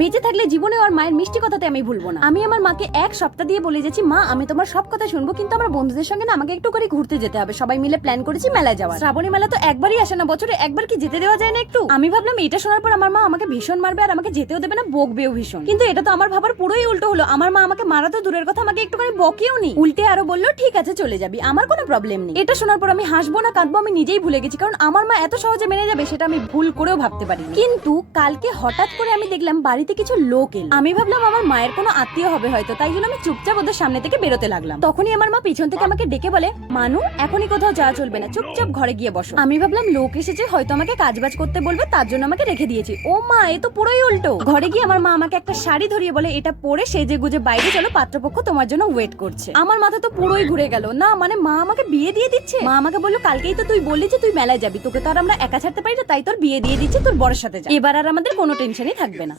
বেঁচে থাকলে জীবনে আর মায়ের মিষ্টি কথাতে আমি ভুলবো না। আমি আমার মাকে এক সপ্তাহ দিয়ে বলে যাচ্ছি, মা আমি তোমার সব কথা শুনবো, কিন্তু আমার বন্ধুদের সঙ্গে না আমাকে একটু করে ঘুরতে যেতে হবে। সবাই মিলে প্ল্যান করেছি মেলায় যাওয়ার। শ্রাবণী মেলা তো একবারই আসে না বছরে, একবার কি যেতে দেওয়া যায় না একটু? আমি ভাবলাম এটা শোনার পর আমার মা আমাকে ভীষণ মারবে আর আমাকে যেতেও দেবে না, বকবেও ভীষণ। কিন্তু এটা তো আমার ভাবার পুরোই উল্টো হলো। আমার মা আমাকে মারা তো দূরের কথা, আমাকে একটুখানি বকেও নি, উল্টে আরো বললো ঠিক আছে চলে যাবি, আমার কোনো প্রবলেম নেই। এটা শোনার পর আমি হাসবো না কাঁদবো আমি নিজেই ভুলে গেছি, কারণ আমার মা এত সহজে মেনে যাবে সেটা আমি ভুল করেও ভাবতে পারি। কিন্তু কালকে হঠাৎ করে আমি দেখলাম বাড়িতে কিছু লোক এলো। আমি ভাবলাম আমার মায়ের কোনো আত্মীয় হবে হয়তো, তাই জন্য আমি চুপচাপ ওদের সামনে থেকে বেরোতে লাগলাম। তখনই আমার মা পিছন থেকে আমাকে ডেকে বলে, মানু এখনই কোথাও যাওয়া চলবে না, চুপচাপ ঘরে গিয়ে বসো। আমি ভাবলাম লোক এসেছে, হয়তো আমাকে কাজবাজ করতে বলবে, তার জন্য আমাকে রেখে দিয়েছি। ও মা, এ তো পুরোই উল্টো। ঘরে গিয়ে আমার মা আমাকে একটা শাড়ি ধরিয়ে বলে, এটা পরে সেজে গুজে বাইরে চলো, পাত্রপক্ষ তোমার জন্য ওয়েট করছে। আমার মাথা তো পুরোই ঘুরে গেল। না মানে মা আমাকে বিয়ে দিয়ে দিচ্ছে। মা আমাকে বললো, কালকেই তো তুই বললি যে তুই মেলায় যাবি, তোকে তো আর আমরা একা ছাড়তে পারি না, তাই তোর বিয়ে দিয়ে দিচ্ছে, তোর বরের সাথে যা, এবার আর আমাদের কোনো টেনশনই থাকবে না।